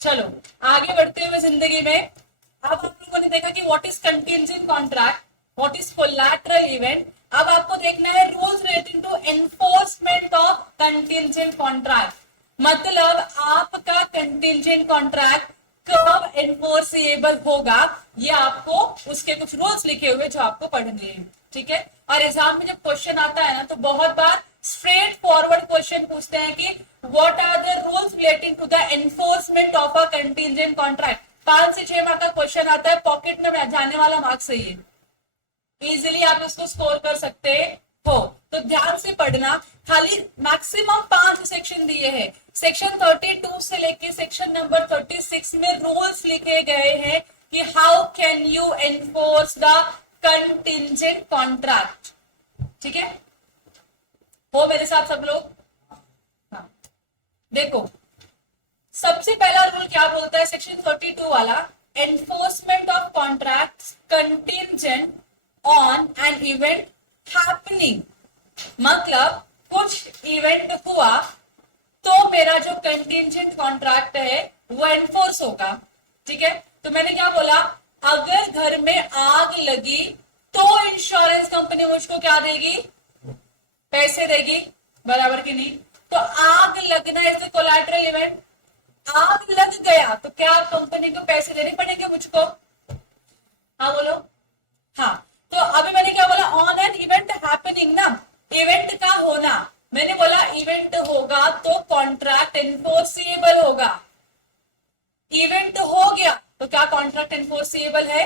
चलो आगे बढ़ते हुए जिंदगी में अब आप लोगों ने देखा कि what is contingent contract, what is collateral event. अब आपको देखना है rules relating to enforcement of contingent contract. मतलब आपका कंटिंजेंट कॉन्ट्रैक्ट कब एनफोर्सेबल होगा, ये आपको उसके कुछ रूल्स लिखे हुए जो आपको पढ़ने हैं। ठीक है, और एग्जाम में जब क्वेश्चन आता है ना तो बहुत बार स्ट्रेट फॉरवर्ड क्वेश्चन पूछते हैं कि what are the rules relating to the enforcement of a contingent contract. 5 से 6 मार्क का क्वेश्चन आता है, पॉकेट में जाने वाला मार्क्स है ये, इजीली आप इसको स्कोर कर सकते हो। तो ध्यान से पढ़ना, खाली मैक्सिमम 5 सेक्शन दिए हैं। सेक्शन 32 से लेके सेक्शन नंबर 36 में रूल्स लिखे गए हैं कि how can you enforce the contingent contract. ठीक है, हो मेरे साथ सब लोग? हाँ, देखो सबसे पहला रूल क्या बोलता है सेक्शन 32 वाला, enforcement of contract contingent on an event happening. मतलब कुछ इवेंट हुआ तो मेरा जो कंटिंजेंट कॉन्ट्रैक्ट है वो एनफोर्स होगा। ठीक है, तो मैंने क्या बोला, अगर घर में आग लगी तो इंश्योरेंस कंपनी मुझको क्या देगी, पैसे देगी, बराबर की नहीं। तो आग लगना इज द कोलैटरल इवेंट। आग लग गया तो क्या कंपनी को पैसे देने पड़ेंगे मुझको? हाँ बोलो। हाँ, तो अभी मैंने क्या बोला, ऑन एन इवेंट हैपनिंग ना, इवेंट का होना। मैंने बोला इवेंट होगा तो कॉन्ट्रैक्ट एनफोर्सेबल होगा। इवेंट हो गया तो क्या कॉन्ट्रैक्ट एनफोर्सेबल है?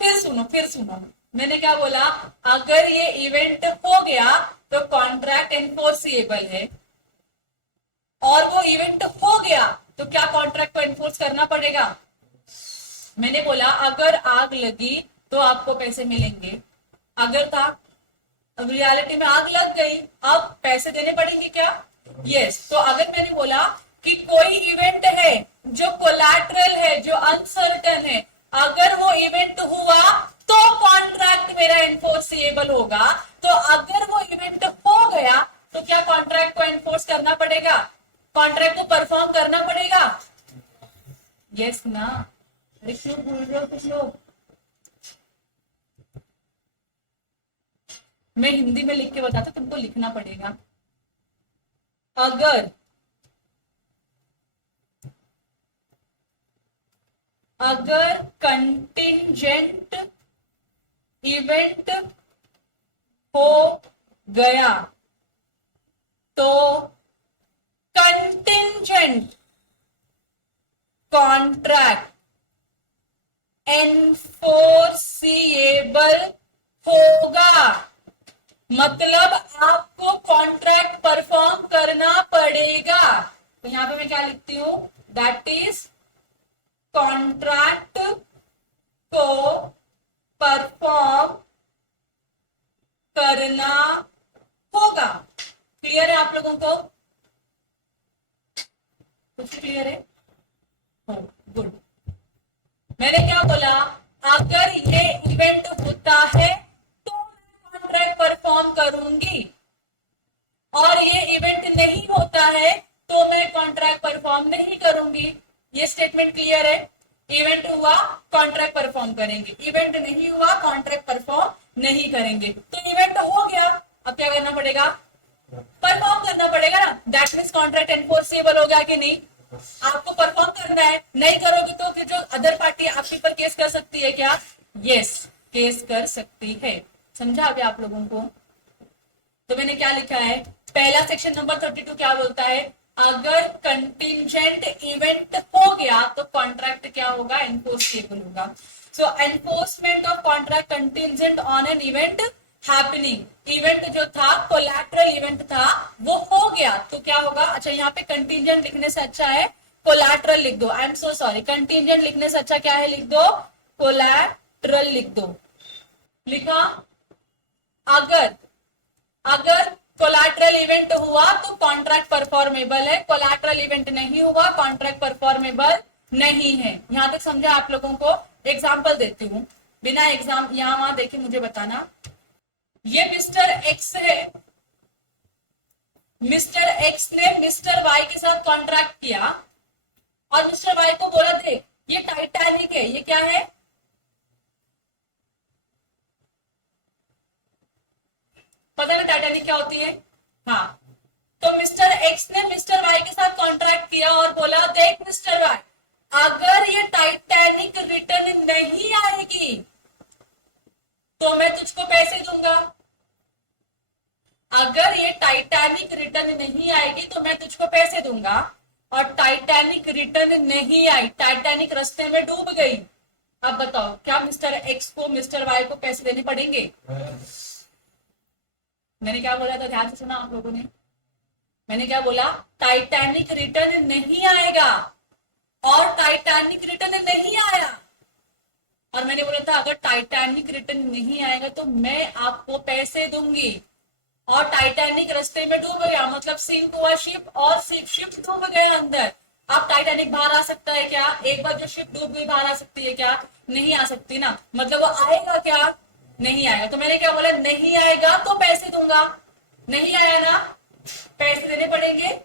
फिर सुनो मैंने क्या बोला, अगर ये इवेंट हो गया तो कॉन्ट्रैक्ट एनफोर्सेबल है, और वो इवेंट हो गया तो क्या कॉन्ट्रैक्ट को एनफोर्स करना पड़ेगा? मैंने बोला अगर आग लगी तो आपको पैसे मिलेंगे, अगर था, अब रियलिटी में आग लग गई, अब पैसे देने पड़ेंगे क्या? यस। तो अगर मैंने बोला कि कोई इवेंट है जो कोलैटरल है, जो अनसर्टन है, अगर वो इवेंट हुआ तो कॉन्ट्रैक्ट मेरा एनफोर्सेबल होगा। तो अगर वो इवेंट हो गया तो क्या कॉन्ट्रैक्ट को एनफोर्स करना पड़ेगा, कॉन्ट्रैक्ट को परफॉर्म करना पड़ेगा? यस ना? अरे क्यों भूल रहे हो कुछ लोग? मैं हिंदी में लिख के बताता, तुमको लिखना पड़ेगा। अगर कंटिंजेंट इवेंट हो गया तो कंटिंजेंट कॉन्ट्रैक्ट एनफोर्सिएबल होगा। मतलब आपको कॉन्ट्रैक्ट परफॉर्म करना पड़ेगा। तो यहां पे मैं क्या लिखती हूं, दैट इज कॉन्ट्रैक्ट को परफॉर्म करना होगा। क्लियर है आप लोगों को? कुछ क्लियर है? गुड। मैंने क्या बोला, अगर ये इवेंट होता है तो मैं कॉन्ट्रैक्ट परफॉर्म करूंगी, और ये इवेंट नहीं होता है तो मैं कॉन्ट्रैक्ट परफॉर्म नहीं करूंगी। ये स्टेटमेंट क्लियर है? इवेंट हुआ कॉन्ट्रैक्ट परफॉर्म करेंगे, इवेंट नहीं हुआ कॉन्ट्रैक्ट परफॉर्म नहीं करेंगे। तो इवेंट हो गया, अब क्या करना पड़ेगा, परफॉर्म करना पड़ेगा ना। दैट मीन्स कॉन्ट्रैक्ट एनफोर्सेबल हो गया कि नहीं? आपको परफॉर्म करना है, नहीं करोगे तो फिर जो अदर पार्टी आपके ऊपर केस कर सकती है क्या? यस, केस कर सकती है। समझा अभी आप लोगों को? तो मैंने क्या लिखा है, पहला सेक्शन नंबर 32 क्या बोलता है, अगर कंटिंजेंट इवेंट हो गया तो कॉन्ट्रैक्ट क्या होगा, एनफोर्सेबल होगा। So enforcement of contract contingent on an event happening. Event जो था कोलैटरल इवेंट था, वो हो गया तो क्या होगा? अच्छा, यहाँ पे कंटिंजेंट लिखने से अच्छा है कोलैटरल लिख दो। I am so sorry, contingent लिखने से अच्छा क्या है, लिख दो कोलैटरल लिख दो। लिखा? अगर अगर कोलैटरल इवेंट हुआ तो कॉन्ट्रैक्ट परफॉर्मेबल है, कोलैटरल इवेंट नहीं हुआ कॉन्ट्रैक्ट परफॉर्मेबल नहीं है। यहां तक समझा आप लोगों को? एग्जांपल देती हूँ, बिना एग्जाम यहां वहां देखे मुझे बताना। ये मिस्टर एक्स है, मिस्टर एक्स ने मिस्टर वाई के साथ कॉन्ट्रैक्ट किया और मिस्टर वाई को बोला देख ये टाइटैनिक है, ये क्या है, पता है टाइटैनिक क्या होती है? हाँ, तो मिस्टर एक्स ने मिस्टर वाई के साथ कॉन्ट्रैक्ट किया और बोला देख मिस्टर वाई, अगर ये टाइटैनिक रिटर्न नहीं आएगी तो मैं तुझको पैसे दूंगा, अगर ये टाइटैनिक रिटर्न नहीं आएगी तो मैं तुझको पैसे दूंगा। और टाइटैनिक रिटर्न नहीं आई, टाइटैनिक रास्ते में डूब गई। अब बताओ क्या मिस्टर एक्स को मिस्टर वाई को पैसे देने पड़ेंगे? मैंने क्या बोला था, ध्यान से सुना आप लोगों ने? मैंने क्या बोला? टाइटैनिक रिटर्न नहीं आएगा और टाइटैनिक रिटर्न नहीं आया, और मैंने बोला था अगर टाइटैनिक रिटर्न नहीं आएगा तो मैं आपको पैसे दूंगी। और टाइटैनिक रास्ते में डूब गया, मतलब सिंक हुआ शिप और शिप डूब गया अंदर। अब टाइटैनिक बाहर आ सकता है क्या? एक बार जो शिप डूब गई बाहर आ सकती है क्या? नहीं आ सकती ना, मतलब वो आएगा क्या? नहीं आएगा। तो मैंने क्या बोला, नहीं आएगा तो पैसे दूंगा, नहीं आया ना पैसे देने पड़ेंगे।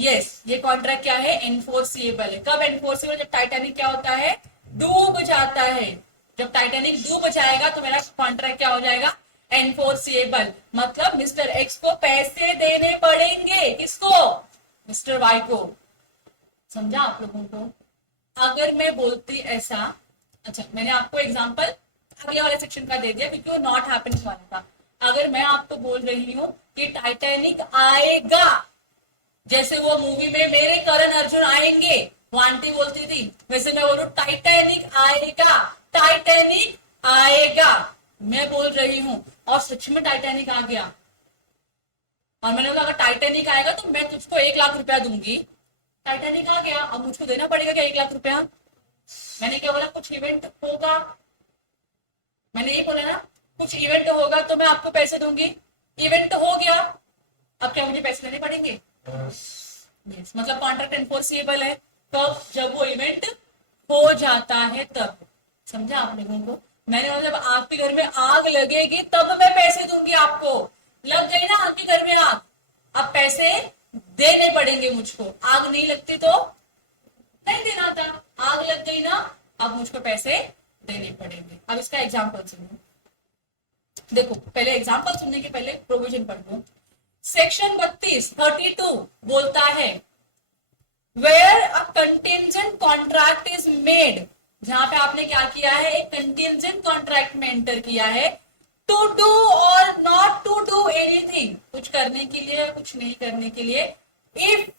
यस, ये कॉन्ट्रैक्ट क्या है? एनफोर्सिएबल है। कब एनफोर्सिएबल? जब टाइटैनिक क्या होता है? डूब जाता है। जब टाइटैनिक डूब जाएगा तो मेरा कॉन्ट्रैक्ट क्या हो जाएगा? एनफोर्सिएबल। मतलब मिस्टर एक्स को पैसे देने पड़ेंगे। किसको? मिस्टर वाई को। समझा आप लोगों को? अगर मैं बोलती ऐसा, अच्छा मैंने आपको एग्जांपल अगले वाले सेक्शन का दे दिया क्योंकि वो नॉट हैपनिंग वाला था। अगर मैं आपको बोल रही हूं कि टाइटैनिक आएगा, जैसे वो मूवी में मेरे करण अर्जुन आएंगे, वो आंटी बोलती थी, वैसे मैं बोलूं टाइटैनिक आएगा, टाइटैनिक आएगा, मैं बोल रही हूं और सच में टाइटैनिक आ गया और मैंने बोला अगर टाइटैनिक आएगा तो मैं तुझको 1 लाख रुपया दूंगी। टाइटैनिक आ गया, अब मुझको देना पड़ेगा क्या 1 लाख रुपया? मैंने क्या बोला? कुछ इवेंट होगा, मैंने ये बोला ना कुछ इवेंट होगा तो मैं आपको पैसे दूंगी। इवेंट हो गया, अब क्या मुझे पैसे देने पड़ेंगे? yes, मतलब कॉन्ट्रैक्ट एनफोर्सिएबल है कब? जब वो इवेंट हो जाता है तब। समझा आप लोगों को? मैंने बोला जब आपके घर में आग लगेगी तब मैं पैसे दूंगी आपको। लग गई ना आपके घर में आग, अब पैसे देने पड़ेंगे मुझको। आग नहीं लगती तो नहीं देना था, आग लग गई ना, अब मुझको पैसे देने पड़ेंगे। अब इसका एग्जाम्पल सुनो। देखो पहले एग्जाम्पल सुनने के पहले प्रोविजन पढ़ लो। सेक्शन 32 बोलता है where a contingent contract is made, जहां पे आपने क्या किया है? एक कंटिंजेंट कॉन्ट्रैक्ट में एंटर किया है टू डू और नॉट टू डू एनीथिंग, कुछ करने के लिए कुछ नहीं करने के लिए। If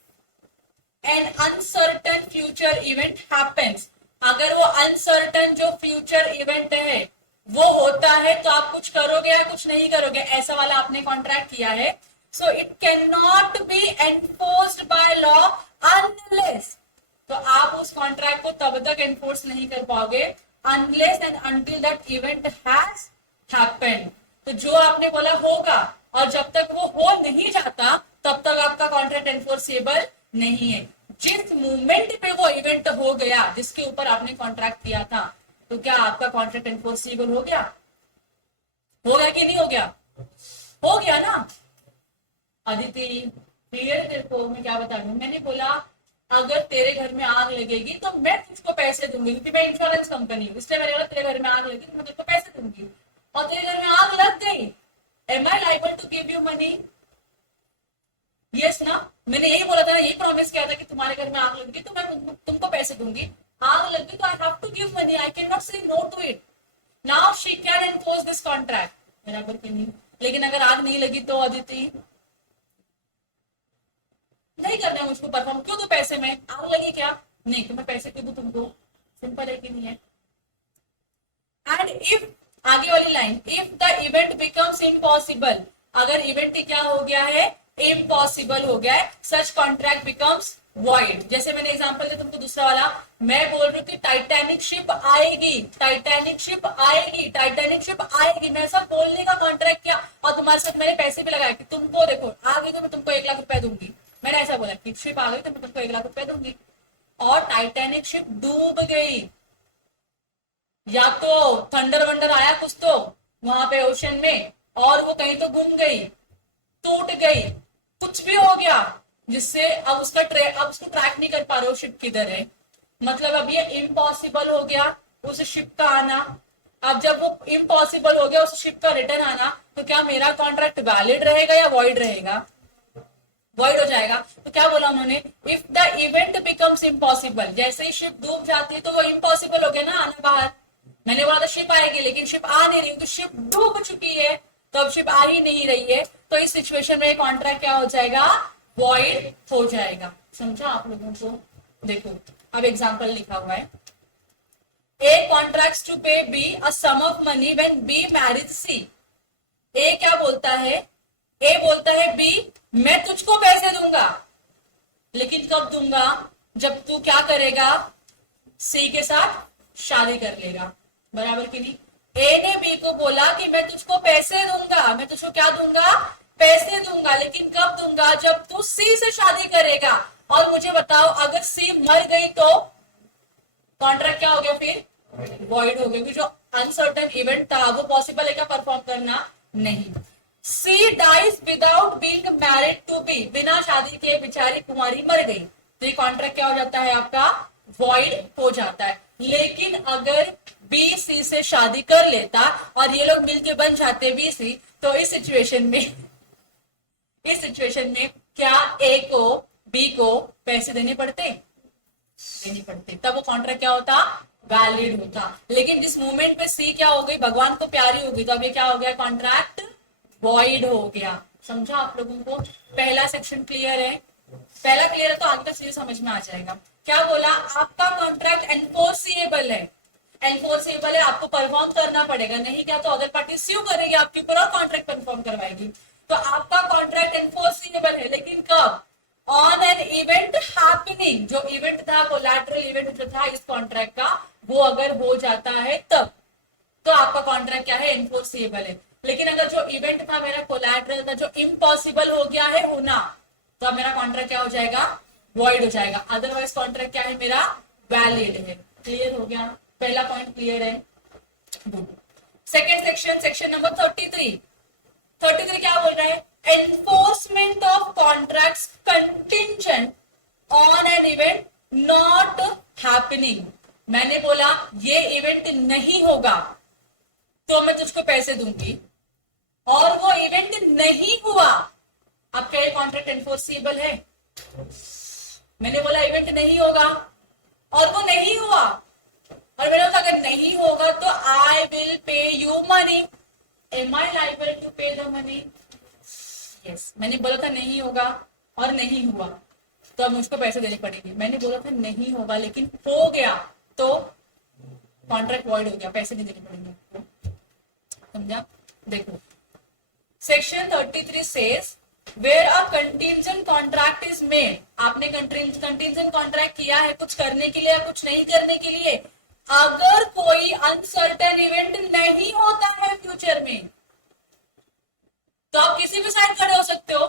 an uncertain future event happens, अगर वो अनसर्टन जो फ्यूचर इवेंट है वो होता है तो आप कुछ करोगे या कुछ नहीं करोगे, ऐसा वाला आपने कॉन्ट्रैक्ट किया है। So it can not be enforced by law unless, तो आप उस कॉन्ट्रैक्ट को तब तक एनफोर्स नहीं कर पाओगे unless and until that event has happened. तो जो आपने बोला होगा और जब तक वो हो नहीं जाता तब तक आपका कॉन्ट्रैक्ट एनफोर्सिएबल नहीं है। जिस मूवमेंट पे वो इवेंट हो गया जिसके ऊपर आपने कॉन्ट्रैक्ट किया था, तो क्या आपका कॉन्ट्रैक्ट एनफोर्सिबल हो गया? हो गया कि नहीं हो गया? हो गया ना। अदिति क्लियर? तेरे को मैं क्या बता रही हूँ, मैंने बोला अगर तेरे घर में आग लगेगी तो मैं तुझको पैसे दूंगी क्योंकि मैं इंश्योरेंस कंपनी हूँ, इसलिए मैंने बोला तेरे घर में आग लगेगी तो मैं तुझको पैसे दूंगी। और तेरे घर में आग लग गई, am I liable to give you money? Yes ना, मैंने यही बोला था ना, यही प्रॉमिस किया था कि तुम्हारे घर में आग लगी तो मैं तुमको पैसे दूंगी। आग लगी तो I have to give money, I can not say no to it. Now she can enforce this contract, बराबर कि नहीं? लेकिन अगर आग नहीं लगी तो अदिति नहीं करना है मुझको परफॉर्म, क्यों दो पैसे? में आग लगी क्या? नहीं, तो मैं पैसे क्यों दूं तुमको? सिंपल है कि नहीं है? एंड इफ, आगे वाली line, if the event becomes impossible, अगर इवेंट क्या हो गया है? इम्पॉसिबल हो गया है, सच कॉन्ट्रैक्ट बिकम्स वॉइड। जैसे मैंने एग्जांपल दिया तुमको दूसरा वाला, मैं बोल रही हूँ कि टाइटैनिक शिप आएगी, टाइटैनिक शिप आएगी, टाइटैनिक शिप आएगी, मैं सब बोलने का कॉन्ट्रैक्ट किया और तुम्हारे साथ मैंने पैसे भी लगाए कि तुमको देखो आ गई तो मैं तुमको 1 लाख रुपया दूंगी। मैंने ऐसा बोला कि शिप आ गई तो मैं तुमको 1 लाख रुपया दूंगी, और टाइटैनिक शिप डूब गई, या तो थंडर वंडर आया कुछ तो वहां पे ओशन में और वो कहीं तो गुम गई, टूट गई, कुछ भी हो गया जिससे अब उसको ट्रैक नहीं कर पा रहे हो शिप किधर है, मतलब अब ये इम्पॉसिबल हो गया उस शिप का आना। अब जब वो इम्पॉसिबल हो गया उस शिप का रिटर्न आना, तो क्या मेरा कॉन्ट्रैक्ट वैलिड रहेगा या वॉइड रहेगा? वॉइड हो जाएगा। तो क्या बोला उन्होंने, if the event becomes impossible, जैसे ही शिप डूब जाती है तो वो इम्पॉसिबल हो गया ना आना बाहर। मैंने बोला था शिप आएगी, लेकिन शिप आ नहीं रही, तो शिप डूब चुकी है, तो अब शिप आ ही नहीं रही है, तो इस सिचुएशन में कॉन्ट्रैक्ट क्या हो जाएगा? वॉइड हो जाएगा। समझा आप लोगों को? देखो अब एग्जाम्पल लिखा हुआ है, A contracts to pay B a sum of money when B marriage C. A क्या बोलता है? ए बोलता है बी, मैं तुझको पैसे दूंगा, लेकिन कब दूंगा? जब तू क्या करेगा? सी के साथ शादी कर लेगा, बराबर की नहीं? ए ने बी को बोला कि मैं तुझको पैसे दूंगा, मैं तुझको क्या दूंगा? पैसे दूंगा, लेकिन कब दूंगा? जब तू सी से शादी करेगा। और मुझे बताओ, अगर सी मर गई तो कॉन्ट्रैक्ट क्या हो गया? फिर वॉइड हो गया, क्योंकि जो अनसर्टन इवेंट था वो पॉसिबल है क्या परफॉर्म करना? नहीं। C dies without being married to B, बिना शादी के बेचारी कुमारी मर गई, तो ये कॉन्ट्रैक्ट क्या हो जाता है आपका? वॉइड हो जाता है। लेकिन अगर बी सी से शादी कर लेता और ये लोग मिलके बन जाते बी सी, तो इस सिचुएशन में क्या ए को बी को पैसे देने पड़ते? देनी पड़ती, तब वो कॉन्ट्रैक्ट क्या होता? वैलिड होता। लेकिन जिस मोमेंट पे सी क्या हो गई? भगवान को प्यारी हो गई, तो अब ये क्या हो गया? कॉन्ट्रैक्ट वॉइड हो गया। समझा आप लोगों को? पहला सेक्शन क्लियर है? पहला क्लियर है तो आगे का चीज समझ में आ जाएगा। क्या बोला? आपका कॉन्ट्रैक्ट एनफोर्सिएबल है। एनफोर्सिएबल है, आपको परफॉर्म करना पड़ेगा, नहीं क्या तो अदर पार्टी स्यू करेगी आपके ऊपर और कॉन्ट्रैक्ट परफॉर्म करवाएगी। तो आपका कॉन्ट्रैक्ट एनफोर्सिएबल है, लेकिन कब? ऑन एन इवेंट हैपनिंग, जो इवेंट था, कोलैटरल इवेंट जो था इस कॉन्ट्रैक्ट का, वो अगर हो जाता है तब तो आपका कॉन्ट्रैक्ट क्या है? एनफोर्सिएबल है। लेकिन अगर जो इवेंट था मेरा कोलैटरल था, जो इम्पॉसिबल हो गया है होना, तो अब मेरा कॉन्ट्रैक्ट क्या हो जाएगा? वॉइड हो जाएगा। अदरवाइज कॉन्ट्रैक्ट क्या है मेरा? वैलिड है। क्लियर हो गया? पहला पॉइंट क्लियर है? Second section, section number 33। 33 क्या बोल रहा है? Enforcement of contracts contingent on an event not happening. मैंने बोला ये इवेंट नहीं होगा तो मैं तुझको पैसे दूंगी, और वो इवेंट नहीं हुआ, अब क्या ये कॉन्ट्रैक्ट एनफोर्सिबल है? मैंने बोला इवेंट नहीं होगा और वो नहीं हुआ, और मैंने बोला अगर नहीं होगा तो I will pay you money, am I liable to pay the money? Yes. मैंने बोला था नहीं होगा और नहीं हुआ, तो अब मुझको पैसे देने पड़ेंगे। मैंने बोला था नहीं होगा लेकिन हो गया, तो कॉन्ट्रैक्ट वॉइड हो गया, पैसे नहीं देने पड़ेंगे। समझा? देखो section 33 says where a contingent contract is made. आपने कंटिंजेंट कॉन्ट्रैक्ट किया है कुछ करने के लिए या कुछ नहीं करने के लिए, अगर कोई अनसर्टेन इवेंट नहीं होता है फ्यूचर में, तो आप किसी भी साइड खड़े हो सकते हो,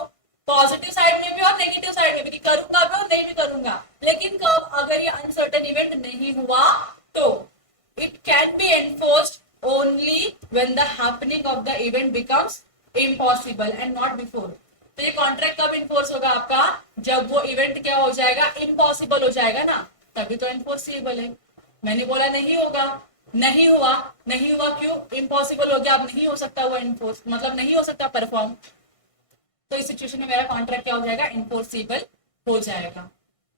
पॉजिटिव साइड में भी और नेगेटिव साइड में भी, कि करूंगा भी और नहीं भी करूंगा। लेकिन कब? अगर ये अनसर्टेन इवेंट नहीं हुआ तो it can be enforced only when the happening of the event becomes impossible and not before. तो ये कॉन्ट्रैक्ट कब इन्फोर्स होगा आपका? जब वो इवेंट क्या हो जाएगा? इम्पॉसिबल हो जाएगा ना, तभी तो एनफोर्सिबल है। मैंने बोला नहीं होगा, नहीं हुआ, नहीं हुआ क्यों? इम्पॉसिबल हो गया, अब नहीं हो सकता वो इन्फोर्स, मतलब नहीं हो सकता परफॉर्म, तो इस सिचुएशन में मेरा कॉन्ट्रैक्ट क्या हो जाएगा? इन्फोर्सिबल हो जाएगा।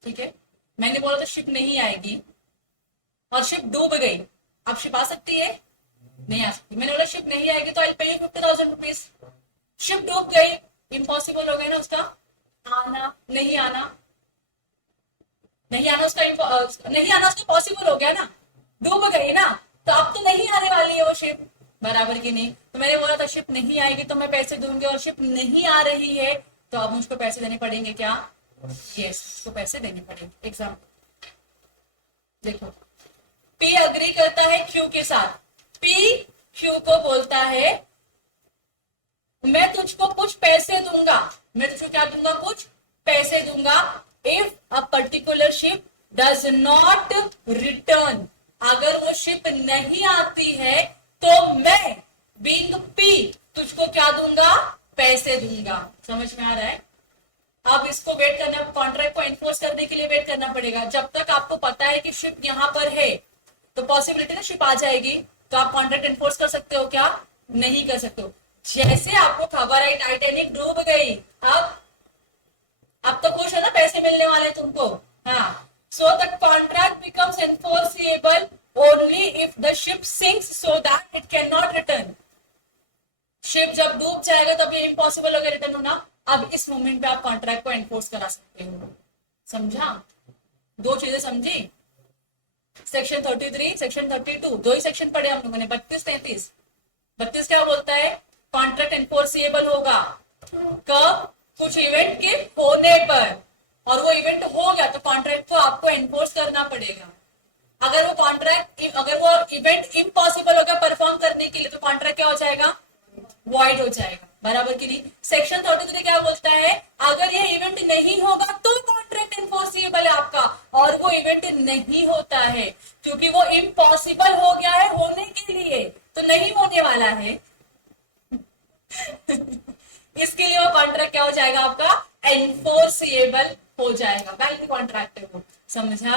ठीक है? मैंने बोला था शिप नहीं आएगी और शिप डूब गई, अब शिप आ सकती है? नहीं आ सकती। मैंने बोला शिप नहीं आएगी तो आई पे 50,000 रुपीज। शिप डूब गई, इम्पॉसिबल हो गया ना उसका आना, नहीं आना, नहीं आना उसका नहीं आना उसका पॉसिबल हो गया ना, डूब गई ना, तो अब तो नहीं आने वाली है वो शिप, बराबर की नहीं? तो मैंने बोला था शिप नहीं आएगी तो मैं पैसे दूंगी, और शिप नहीं आ रही है तो अब मुझको पैसे देने पड़ेंगे। क्या? यस, उसको पैसे देने पड़ेंगे। एग्जाम्पल देखो, पी अग्री करता है क्यू के साथ। पी क्यू को बोलता है मैं तुझको कुछ पैसे दूंगा, मैं तुझको क्या दूंगा? कुछ पैसे दूंगा। If a particular ship does not return, अगर वो शिप नहीं आती है तो मैं बीइंग पी तुझको क्या दूंगा? पैसे दूंगा। समझ में आ रहा है? अब इसको वेट करना, कॉन्ट्रैक्ट को एनफोर्स करने के लिए वेट करना पड़ेगा जब तक आपको पता है कि शिप यहाँ पर है। तो पॉसिबिलिटी ना शिप आ जाएगी तो आप कॉन्ट्रैक्ट एनफोर्स कर सकते हो क्या? नहीं कर सकते हो। जैसे आपको खबर आई टाइटैनिक डूब गई, अब तो खुश है ना, पैसे मिलने वाले तुमको। हाँ, so the contract becomes enforceable only if the ship sinks so that it can not return. Ship जब डूब जाएगा तब ये इम्पॉसिबल होगा रिटर्न होना। अब इस मोमेंट पे आप कॉन्ट्रैक्ट को एनफोर्स करा सकते हो। समझा? दो चीजें समझी? सेक्शन 33, सेक्शन 32, दो ही सेक्शन पढ़े हम लोगों ने, 32, 33। 32 क्या बोलता है? कॉन्ट्रैक्ट एनफोर्सेबल होगा कब? कुछ इवेंट के होने पर, और वो इवेंट हो गया तो कॉन्ट्रैक्ट को आपको एनफोर्स करना पड़ेगा। अगर वो इवेंट इम्पॉसिबल होगा परफॉर्म करने के लिए तो कॉन्ट्रैक्ट क्या हो जाएगा? वॉइड हो जाएगा। बराबर की नहीं? सेक्शन 33 क्या बोलता है? अगर ये इवेंट नहीं होगा तो कॉन्ट्रैक्ट एनफोर्सेबल है आपका, और वो इवेंट नहीं होता है क्योंकि वो इम्पॉसिबल हो गया है होने के लिए, तो नहीं होने वाला है। इसके लिए वो कॉन्ट्रैक्ट क्या हो जाएगा आपका? एनफोर्सेबल हो जाएगा। वैलिड कॉन्ट्रैक्ट है वो। समझा?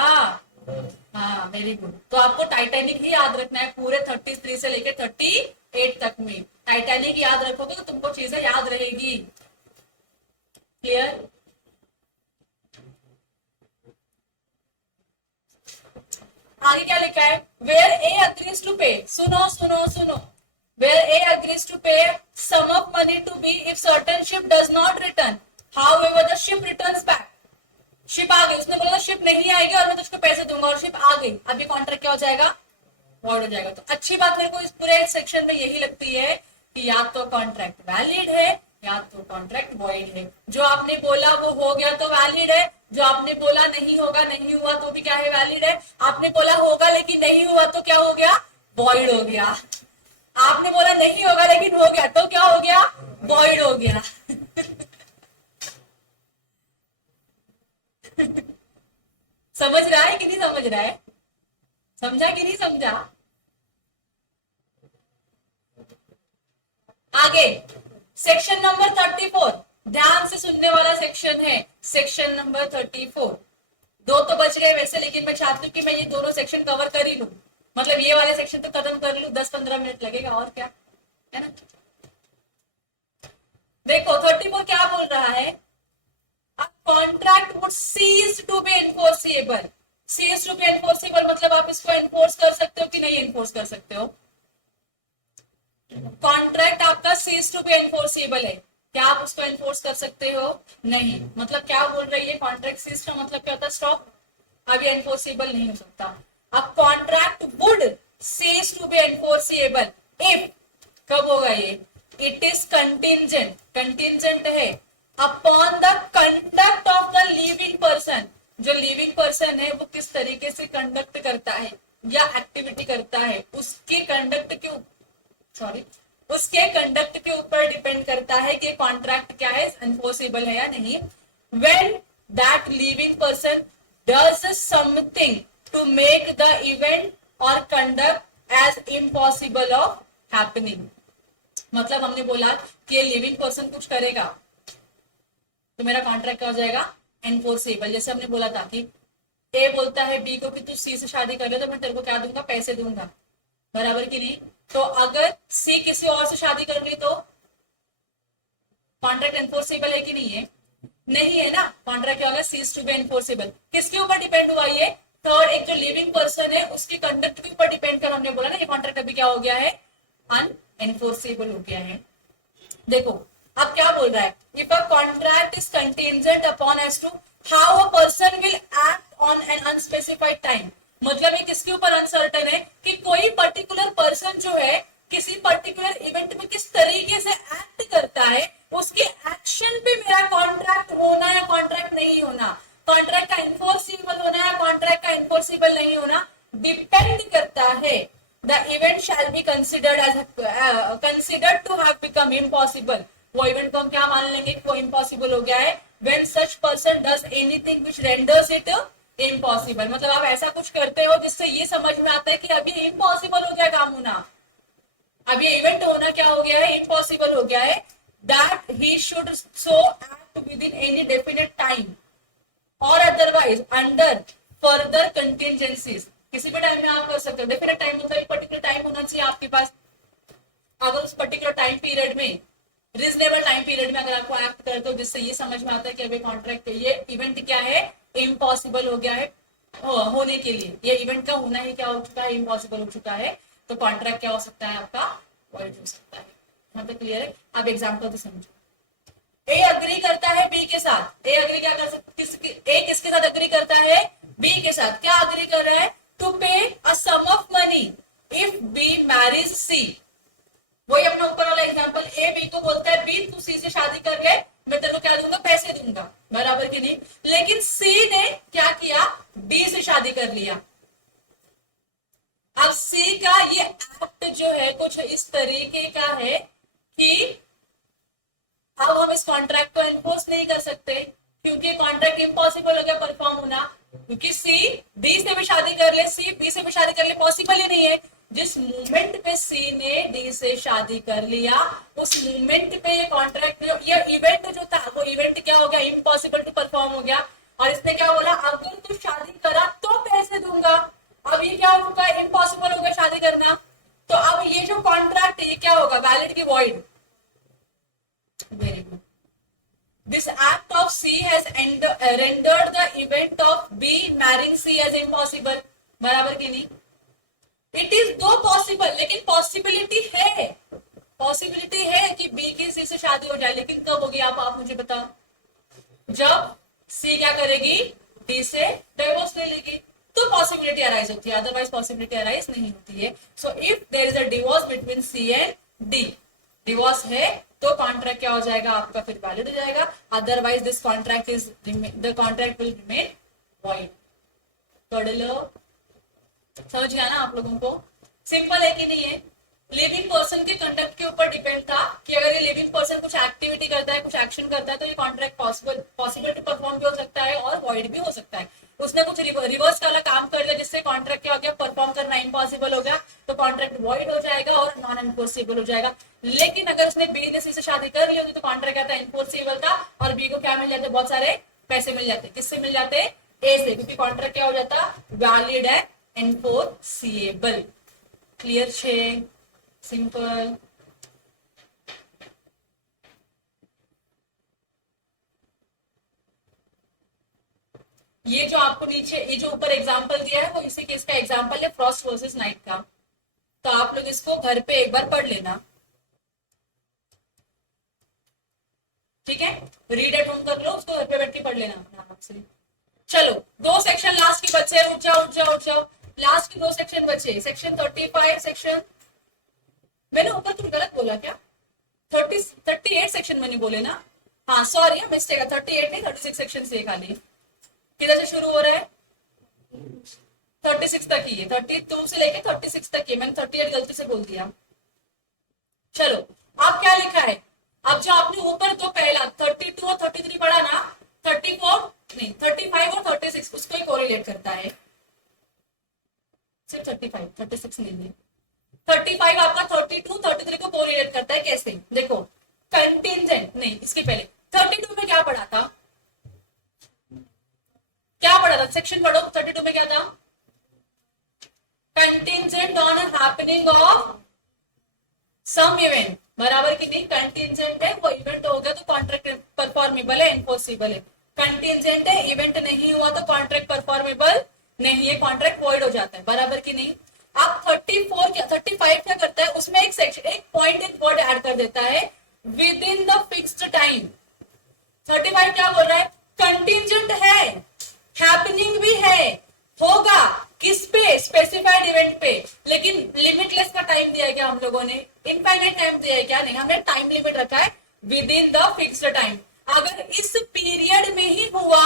हाँ, वेरी गुड। तो आपको टाइटैनिक ही याद रखना है पूरे 33 से लेकर 38 तक में। टाइटैनिक याद रखोगे तो तुमको चीजें याद रहेगी। क्लियर? आगे क्या लिखा है? वेयर ए अग्रीज टू पे, सुनो सुनो सुनो, where A agrees to pay sum of money to B if certain ship does not return, however the ship returns back. Ship आ गई, उसने बोला था शिप नहीं आएगी और मैं तुझको पैसे दूंगा, और शिप आ गई, अभी कॉन्ट्रैक्ट क्या हो जाएगा? वॉइड हो जाएगा। तो अच्छी बात मेरे को इस पूरे सेक्शन में यही लगती है कि या तो कॉन्ट्रैक्ट वैलिड है या तो कॉन्ट्रैक्ट वॉइड है। जो आपने बोला वो हो गया तो वैलिड है, जो आपने बोला नहीं होगा नहीं हुआ तो भी क्या है? वैलिड है। आपने बोला होगा लेकिन नहीं हुआ तो क्या हो गया? वॉइड हो गया। आपने बोला नहीं होगा लेकिन हो गया तो क्या हो गया? वॉइड हो गया। समझ रहा है कि नहीं समझ रहा है? समझा कि नहीं समझा? आगे सेक्शन नंबर 34, ध्यान से सुनने वाला सेक्शन है। सेक्शन नंबर 34, दो तो बच गए वैसे, लेकिन मैं चाहती हूँ कि मैं ये दोनों सेक्शन कवर कर ही लूं। मतलब ये वाले सेक्शन तो खत्म कर लूं, 10-15 मिनट लगेगा और क्या है ना। देखो 34 क्या बोल रहा है? A contract would cease to be enforceable. Cease to be enforceable मतलब आप इसको एनफोर्स कर सकते हो कि नहीं एनफोर्स कर सकते हो? कॉन्ट्रैक्ट आपका cease to be enforceable है, क्या आप उसको एनफोर्स कर सकते हो? नहीं। मतलब क्या बोल रही है? कॉन्ट्रैक्ट cease का मतलब क्या होता है? स्टॉप, अभी एनफोर्सेबल नहीं हो सकता। अब contract would cease to be enforceable if, कब होगा ये? इट इज कंटिंजेंट, कंटिंजेंट है upon the conduct of the living person. जो लिविंग पर्सन है वो किस तरीके से कंडक्ट करता है या एक्टिविटी करता है, उसके कंडक्ट के उसके कंडक्ट के ऊपर डिपेंड करता है कि कॉन्ट्रैक्ट क्या है, एनफोर्सेबल है या नहीं। When that living person does something to make the event or conduct as impossible of happening. मतलब हमने बोला कि ये लिविंग पर्सन कुछ करेगा तो मेरा कॉन्ट्रैक्ट क्या हो जाएगा? एनफोर्सेबल। जैसे हमने बोला था कि ए बोलता है बी को कि तू सी से शादी कर ले तो मैं तेरे को क्या दूंगा? पैसे दूंगा। बराबर की नहीं? तो अगर सी किसी और से शादी कर ली तो कॉन्ट्रैक्ट एनफोर्सेबल है कि नहीं है? नहीं है ना। कॉन्ट्रैक्ट क्या होगा? Cease to be enforceable. किसके ऊपर डिपेंड हुआ ये? थर्ड, एक जो लिविंग पर्सन है उसके कंडक्ट के ऊपर डिपेंड कर। हमने बोला ना ये कॉन्ट्रैक्ट अभी क्या हो गया है? अनएनफोर्सेबल हो गया है। देखो अब क्या बोल रहा है? If a contract is contingent upon as to how a person will act on an unspecified time. मतलब ये किसके ऊपर अनसर्टन है कि कोई पर्टिकुलर पर्सन जो है किसी पर्टिकुलर इवेंट में किस तरीके से एक्ट करता है, उसके एक्शन पे मेरा कॉन्ट्रैक्ट होना या कॉन्ट्रैक्ट नहीं होना, कॉन्ट्रैक्ट का इन्फोर्सिबल होना या कॉन्ट्रैक्ट का इन्फोर्सिबल नहीं होना डिपेंड करता है। The event shall be considered to have become impossible. वो इवेंट को हम क्या मान लेंगे? वो इम्पॉसिबल हो गया है। When such person does anything which renders it impossible. मतलब आप ऐसा कुछ करते हो जिससे ये समझ में आता है कि अभी इम्पॉसिबल हो गया काम होना, अभी इवेंट होना क्या हो गया है? इम्पॉसिबल हो गया है। that he should so act within any definite time or otherwise under further contingencies. किसी भी टाइम में आप कर सकते हो. डेफिनेट टाइम मतलब एक पर्टिकुलर टाइम होना चाहिए आपके पास. अगर उस पर्टिकुलर टाइम पीरियड में, रीजनेबल टाइम पीरियड में अगर आपको एक्ट करते हो जिससे ये समझ में आता है कि अभी कॉन्ट्रैक्ट, ये इवेंट क्या है, इम्पॉसिबल हो गया है होने के लिए, ये इवेंट का होना ही क्या हो चुका है, इम्पॉसिबल हो चुका है, तो कॉन्ट्रैक्ट क्या हो सकता है आपका, वॉइड हो सकता है. यहाँ पे क्लियर है. अब एग्जाम्पल तो समझो. ए अग्री करता है बी के साथ. ए अग्री क्या कर सकते, ए किसके साथ अग्री करता है, बी के साथ. क्या अग्री कर रहा है, to pay a sum of money if B marriage C. वही अपना ऊपर वाला एग्जांपल, ए बी को बोलता है बी तू सी से शादी कर ले, मैं तेरे को क्या दूंगा, पैसे दूंगा, बराबर की नहीं. लेकिन सी ने क्या किया, डी से शादी कर लिया. अब सी का ये एक्ट जो है कुछ इस तरीके का है कि अब हम इस कॉन्ट्रैक्ट को एनफोर्स नहीं कर सकते क्योंकि कॉन्ट्रैक्ट इम्पॉसिबल हो गया परफॉर्म होना. क्योंकि सी डी से भी शादी कर ले, सी बी से भी शादी कर ले, पॉसिबल ही नहीं है. जिस मूवमेंट पे सी ने डी से शादी कर लिया उस मूवमेंट पे ये कॉन्ट्रैक्ट, ये इवेंट जो था वो इवेंट क्या हो गया, इम्पॉसिबल टू परफॉर्म हो गया. और इसने क्या बोला, अगर तू शादी करा तो पैसे दूंगा. अब ये क्या हो चुका है, इम्पॉसिबल हो गया शादी करना. तो अब ये जो कॉन्ट्रैक्ट है ये क्या होगा, वैलिड की void. Very good. This act of C has rendered the event of B marrying C as impossible. बराबर की नहीं. It is though possible, लेकिन पॉसिबिलिटी है, पॉसिबिलिटी है कि B की C से शादी हो जाए, लेकिन कब होगी आप मुझे बताओ. जब C क्या करेगी, D से डिवोर्स ले लेगी, तो पॉसिबिलिटी अराइज होती है, अदरवाइज पॉसिबिलिटी अराइज नहीं होती है. So if there is a divorce between C and D, divorce है तो कॉन्ट्रैक्ट क्या हो जाएगा आपका, फिर वैलिड हो जाएगा. Otherwise this contract is, the contract will remain void. पढ़ लो, समझ गया ना आप लोगों को. सिंपल है कि नहीं है. लिविंग पर्सन के कंडक्ट के ऊपर डिपेंड था कि अगर ये लिविंग पर्सन कुछ एक्टिविटी करता है, कुछ एक्शन करता है, तो ये कॉन्ट्रैक्ट पॉसिबल टू परफॉर्म भी हो सकता है और वॉइड भी हो सकता है. उसने कुछ रिवर्स वाला काम कर दिया जिससे कॉन्ट्रैक्ट क्या हो गया, परफॉर्म करना इम्पॉसिबल हो गया, तो कॉन्ट्रैक्ट वॉइड हो जाएगा और नॉन एनफोर्सेबल हो जाएगा. लेकिन अगर उसने बी ने सी से शादी कर ली होती तो कॉन्ट्रैक्ट क्या था, एनफोर्सेबल था, और बी को क्या मिल जाते, बहुत सारे पैसे मिल जाते. किससे मिल जाते, ए से, क्योंकि कॉन्ट्रैक्ट क्या हो जाता, वैलिड है, एनफोर्सेबल. क्लियर छे, सिंपल. ये जो आपको नीचे, ये जो ऊपर एग्जांपल दिया है वो इसी केस का एग्जांपल है, फ्रॉस्ट वर्सेस नाइट का. तो आप लोग इसको घर पे एक बार पढ़ लेना, ठीक है. रीड एट होम कर लो, उसको घर पे बैठ के पढ़ लेना आराम से. चलो, दो सेक्शन लास्ट के बचे, उठ जाओ उठ जाओ उठ जाओ. लास्ट के दो सेक्शन बचे, सेक्शन 35, सेक्शन, मैंने ऊपर कुछ गलत बोला क्या, 38 सेक्शन मैंने बोले ना. हाँ सॉरी, मिस्टेक है, 38 नहीं 36 सेक्शन से खाली. किधर से शुरू हो रहा है, 36 तक ही है, 32 से लेके 36 तक ही. मैंने 38 गलती से बोल दिया. चलो, अब क्या लिखा है, अब जो आपने ऊपर दो पहला 32 और 33 पढ़ा ना, 34 नहीं 35 और 36 उसको ही कोरिलेट करता है. सिर्फ 35, 36 नहीं है. 35 आपका 32, 33 को कोरिलेट करता है. कैसे, देखो, कंटिंजेंट नहीं, इसके पहले 32 में क्या पढ़ा था, क्या पढ़ा था, सेक्शन पढ़ो. 32 में क्या था, contingent on happening of some event, बराबर की नहीं. कंटिंजेंट है, वो इवेंट हो गया तो कॉन्ट्रैक्ट परफॉर्मेबल है, एनफोर्सेबल है. कंटिंजेंट है, इवेंट नहीं हुआ तो कॉन्ट्रैक्ट परफॉर्मेबल नहीं है, कॉन्ट्रैक्ट वॉइड हो जाता है, बराबर की नहीं. अब 34 क्या, 35 क्या करता है, उसमें एक सेक्शन, एक पॉइंट, एक वर्ड ऐड कर देता है, with in the fixed time. 35 क्या बोल रहा है, कंटिंजेंट है, हैपनिंग भी है, होगा किस पे, स्पेसिफाइड इवेंट पे, लेकिन लिमिटलेस का टाइम दिया है क्या हम लोगों ने, इनफाइनाइट टाइम दिया है क्या, नहीं, हमने टाइम लिमिट रखा है with in the fixed time. अगर इस पीरियड में ही हुआ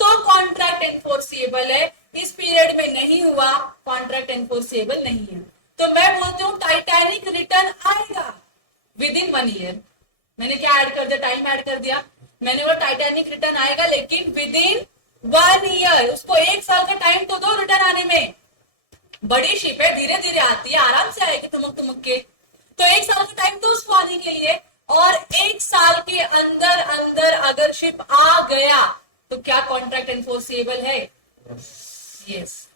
तो कॉन्ट्रैक्ट एनफोर्सेबल है, इस पीरियड में नहीं हुआ कॉन्ट्रैक्ट एनफोर्सेबल नहीं है. तो मैं बोलती हूँ टाइटैनिक रिटर्न आएगा विद इन 1 ईयर. मैंने क्या ऐड कर दिया, टाइम ऐड कर दिया. मैंने बोला टाइटैनिक रिटर्न आएगा लेकिन विद इन 1 ईयर. उसको 1 साल का टाइम तो दो रिटर्न आने में. बड़ी शिप है, धीरे धीरे आती है, आराम से आएगी, तुमक तुमक के. तो 1 साल का टाइम तो उसको आने के लिए. और 1 साल के अंदर अंदर अगर शिप आ गया तो क्या कॉन्ट्रैक्ट एनफोर्सेबल है? यस।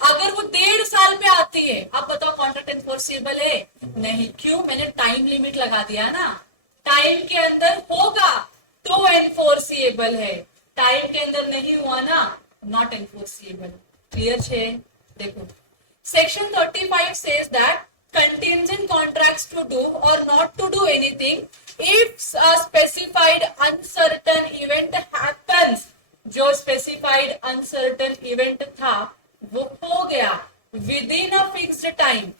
अगर वो 1.5 साल पे आती है, अब बताओ कॉन्ट्रैक्ट एनफोर्सेबल है? नहीं। क्यों? मैंने टाइम लिमिट लगा दिया ना, टाइम के अंदर होगा तो एनफोर्सेबल है, टाइम के अंदर नहीं हुआ ना, नॉट एनफोर्सेबल। क्लियर छे? देखो section 35 says that contingent contracts to do or not to do anything if a specified uncertain event happens। जो स्पेसिफाइड अनसर्टन इवेंट था वो हो गया with in a fixed time,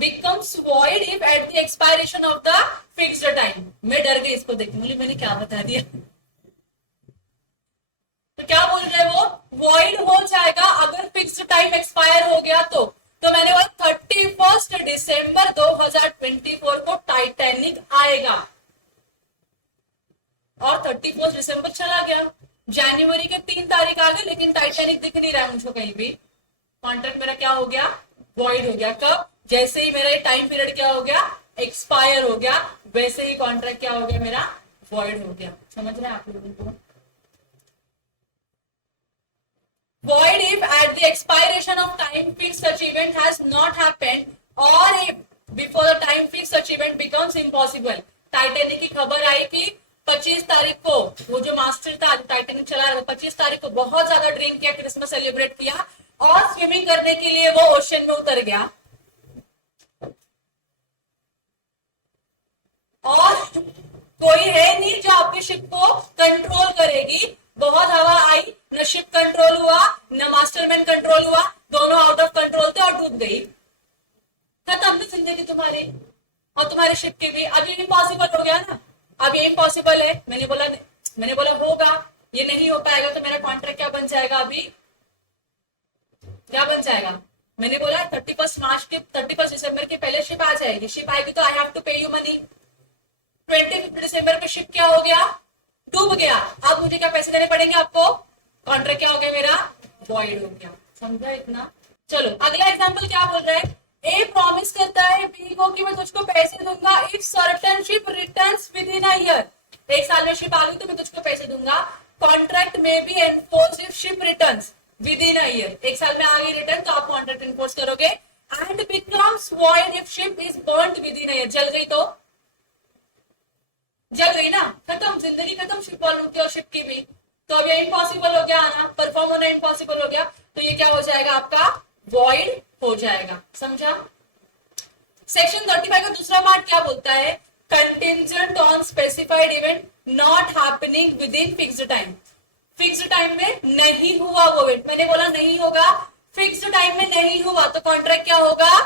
becomes void if at the expiration of the fixed time। मैं डर गई इसको देख के, मैंने क्या बता दिया। तो क्या बोल रहे हैं वो? void हो जाएगा अगर फिक्स्ड टाइम एक्सपायर हो गया तो मैंने बोला 31 दिसंबर 2024 को टाइटैनिक आएगा और 31 दिसंबर चला गया, जनवरी के 3 तारीख आ गई लेकिन टाइटैनिक दिख नहीं रहा है मुझको कहीं भी। कॉन्ट्रैक्ट मेरा क्या हो गया? वॉइड हो गया। कब? जैसे ही मेरा टाइम पीरियड क्या हो गया? एक्सपायर हो गया, वैसे ही कॉन्ट्रैक्ट क्या हो गया? मेरा वॉइड हो गया। समझ रहे हैं आप लोगों को? void if at the expiration of time fixed such event has not happened or if before the time fixed such event becomes impossible। Titanic की खबर आई कि 25 तारीख को वो जो मास्टर था टाइटैनिक चला रहा था, 25 तारीख को बहुत ज्यादा ड्रिंक किया, क्रिसमस सेलिब्रेट किया और स्विमिंग करने के लिए वो ओशन में उतर गया और कोई है नहीं जो आपकी शिप को कंट्रोल करेगी। बहुत हवा आई, न शिप कंट्रोल हुआ न मास्टरमैन कंट्रोल हुआ, दोनों आउट ऑफ कंट्रोल थे और डूब गई। खत्म ना जिंदगी तुम्हारी और तुम्हारी शिप की भी। अब ये इम्पॉसिबल हो गया ना, अब ये इम्पॉसिबल है। मैंने बोला होगा, ये नहीं हो पाएगा तो मेरा कॉन्ट्रैक्ट क्या बन जाएगा? अभी क्या बन जाएगा? मैंने बोला 31 दिसंबर के पहले शिप आ जाएगी। शिप आएगी तो आई हैव टू पे यू मनी। 25 दिसंबर पे शिप क्या हो गया? डूब गया। अब मुझे क्या पैसे देने पड़ेंगे आपको? कॉन्ट्रैक्ट क्या हो गया? मेरा वॉइड हो गया। समझा इतना? चलो अगला एग्जांपल क्या बोल रहा है? ए प्रॉमिस करता है बी को कि मैं तुझको पैसे दूंगा if certain ship returns within a year. 1 साल में शिप आ गई तो मैं तुझको पैसे दूंगा। कॉन्ट्रैक्ट में be enforce if ship returns within a year. 1 साल में आ गई रिटर्न तो आप कॉन्ट्रैक्ट एनफोर्स करोगे। And becomes void if ship is burned within a year. जल गई तो जल गई ना, खत्म, जिंदगी खत्म शिप वालों की और शिप की भी। तो अब ये इम्पॉसिबल हो गया आना, परफॉर्म होना इम्पॉसिबल हो गया, तो ये क्या हो जाएगा? आपका वॉइड हो जाएगा। समझा? सेक्शन 35 का दूसरा पार्ट क्या बोलता है? Contingent on specified event not happening with in fixed time. Fixed time में नहीं हुआ वो इवेंट, मैंने बोला नहीं होगा, फिक्स्ड टाइम में नहीं हुआ तो कॉन्ट्रैक्ट क्या होगा?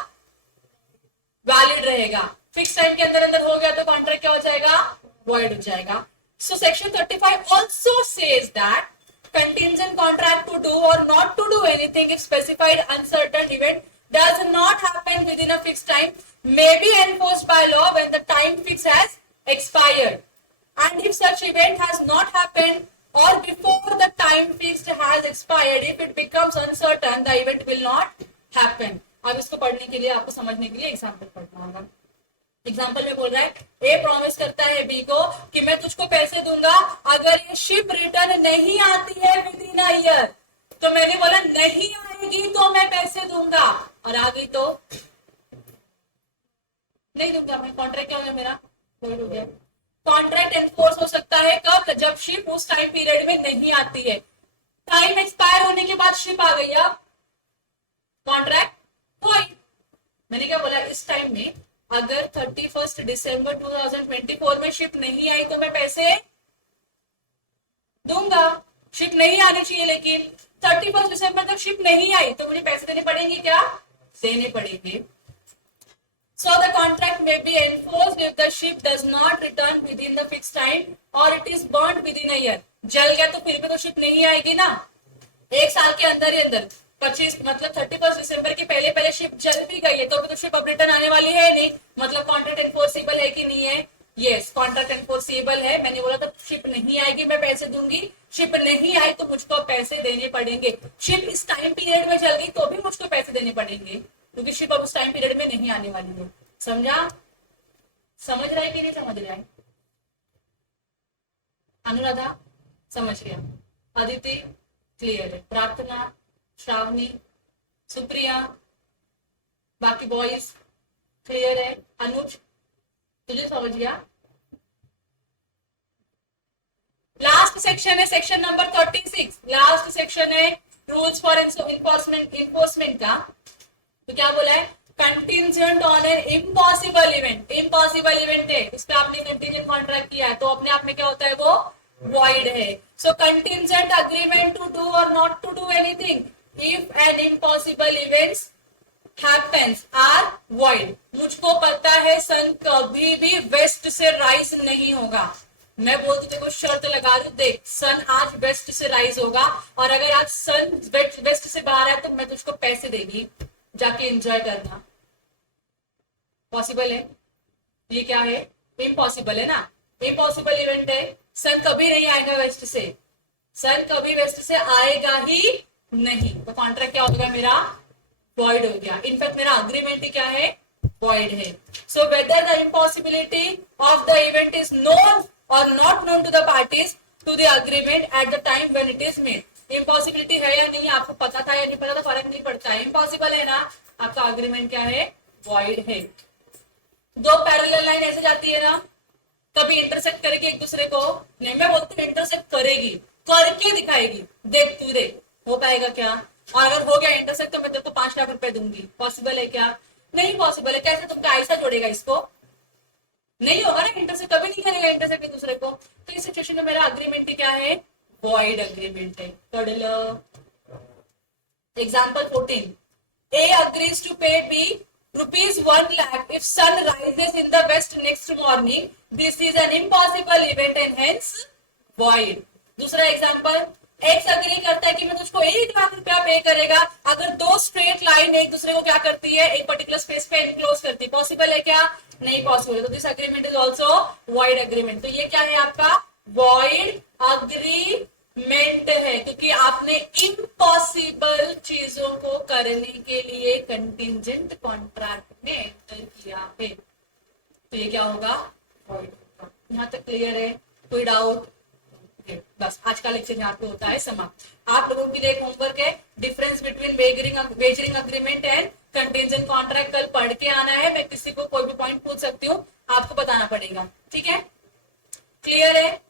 वैलिड रहेगा। फिक्स टाइम के अंदर अंदर हो गया तो कॉन्ट्रैक्ट क्या हो जाएगा? वॉइड हो जाएगा। So section 35 also says that contingent contract to do or not to do anything if specified uncertain event does not happen within a fixed time may be enforced by law when the time fix has expired, and if such event has not happened or before the time fixed has expired, if it becomes uncertain the event will not happen। अब इसको पढ़ने के लिए, आपको समझने के लिए example पढ़ना होगा। एग्जाम्पल में बोल रहा है ए प्रॉमिस करता है बी को कि मैं तुझको पैसे दूंगा अगर ये शिप रिटर्न नहीं आती है विद इन अ ईयर। तो मैंने बोला नहीं आएगी तो मैं पैसे दूंगा, और आ गई तो नहीं दूंगा मैं। कॉन्ट्रैक्ट क्या हो गया? मेरा वॉइड हो गया। कॉन्ट्रैक्ट एनफोर्स हो सकता है कब? जब शिप उस टाइम पीरियड में नहीं आती है। टाइम एक्सपायर होने के बाद शिप आ गई, अब कॉन्ट्रैक्ट वॉइड। मैंने क्या बोला? इस टाइम में अगर 31 दिसंबर 2024 में शिप नहीं आई तो मैं पैसे दूंगा। शिप नहीं आनी चाहिए, लेकिन 31 दिसंबर तक शिप नहीं आई तो मुझे पैसे देने पड़ेंगे। क्या देने पड़ेंगे? So the contract may be enforced if the ship does not return within the fixed time or it is burnt within a year। जल गया तो फिर भी तो शिप नहीं आएगी ना। 1 साल के अंदर ही अंदर 25 मतलब 31 दिसंबर के पहले पहले शिप जल भी गई है तो भी तो शिप अब रिटर्न आने वाली है नहीं, मतलब कॉन्ट्रैक्ट एनफोर्सेबल है कि नहीं है? यस, कॉन्ट्रैक्ट एनफोर्सेबल है। मैंने बोला तो शिप नहीं आएगी मैं पैसे दूंगी, शिप नहीं आई तो मुझको पैसे देने पड़ेंगे। शिप इस टाइम पीरियड में चल गई तो भी मुझको पैसे देने पड़ेंगे, क्योंकि शिप अब उस टाइम पीरियड में नहीं आने वाली है। समझा? समझ रहा है कि नहीं समझ रहा है? अनुराधा समझ गया, अदिति क्लियर है, प्रार्थना, श्रावणी, सुप्रिया, बाकी बॉयज क्लियर है, अनुज तुझे समझ गया? लास्ट सेक्शन है सेक्शन नंबर 36, लास्ट सेक्शन है रूल्स फॉर इन्फोर्समेंट का। तो क्या बोला है? Contingent on an impossible event, impossible event है, इस पे आपने कंटिजेंट कॉन्ट्रैक्ट किया है तो अपने आप में क्या होता है? वो void है। So contingent agreement to do और not to do anything if an impossible events happens are void। मुझको पता है सन कभी भी वेस्ट से राइज नहीं होगा, मैं बोलती देखो शर्त लगा दू, देख सन आज वेस्ट से राइज होगा और अगर आज सन वेस्ट से बाहर है तो मैं तुझको पैसे देगी, जाके एंजॉय करना। पॉसिबल है? ये क्या है? इम्पॉसिबल है ना, इम्पॉसिबल इवेंट है, सन कभी नहीं आएगा वेस्ट से, सन कभी वेस्ट से आएगा ही नहीं, तो कॉन्ट्रैक्ट क्या होगा मेरा? void हो गया। इनफैक्ट मेरा अग्रीमेंट ही क्या है? void है। So whether the impossibility of the event is known or not known to the parties to the agreement at the time when it is made. Impossibility है या नहीं, आपको पता था या नहीं पता था, फर्क नहीं पड़ता है, इम्पॉसिबल है ना, आपका अग्रीमेंट क्या है? void है। दो पैरेलल लाइन ऐसे जाती है ना, कभी इंटरसेक्ट करेगी एक दूसरे को, नहीं मैं बोलती हूँ इंटरसेक्ट करेगी, करके दिखाएगी, देख तू देख हो पाएगा क्या? और अगर हो गया इंटरसेक्ट तो मैं तेरे को 5 लाख रुपए दूंगी। पॉसिबल है क्या? नहीं पॉसिबल है। कैसे तुमका ऐसा जोड़ेगा इसको? नहीं होगा ना, इंटरसेक्ट कभी नहीं करेगा इंटरसेक्ट एक दूसरे को। तो इस सिचुएशन में मेरा अग्रीमेंट क्या है? void अग्रीमेंट है। पढ़ लो example 14, A agrees to pay B ₹1 lakh if sun rises in the west next morning. This is an impossible event and hence void. दूसरा एग्जांपल, X अग्री करता है कि मैं तुझको 1 लाख रुपया पे करेगा अगर दो स्ट्रेट लाइन एक दूसरे को क्या करती है? एक पर्टिकुलर स्पेस पे एनक्लोज करती है। पॉसिबल है क्या? नहीं पॉसिबल है। तो this agreement is also void agreement. तो ये क्या है आपका? void अग्रीमेंट है, क्योंकि आपने इम्पॉसिबल चीजों को करने के लिए कंटिजेंट कॉन्ट्रैक्ट में एंटर किया है। तो ये क्या होगा? void होगा। यहाँ तक क्लियर है? कोई डाउट? बस आज का लेक्चर यहाँ पे होता है समाप्त। आप लोगों के लिए एक होमवर्क है, difference between wagering agreement and contingent contract कल पढ़ के आना है। मैं किसी को कोई भी पॉइंट पूछ सकती हूँ, आपको बताना पड़ेगा, ठीक है? क्लियर है?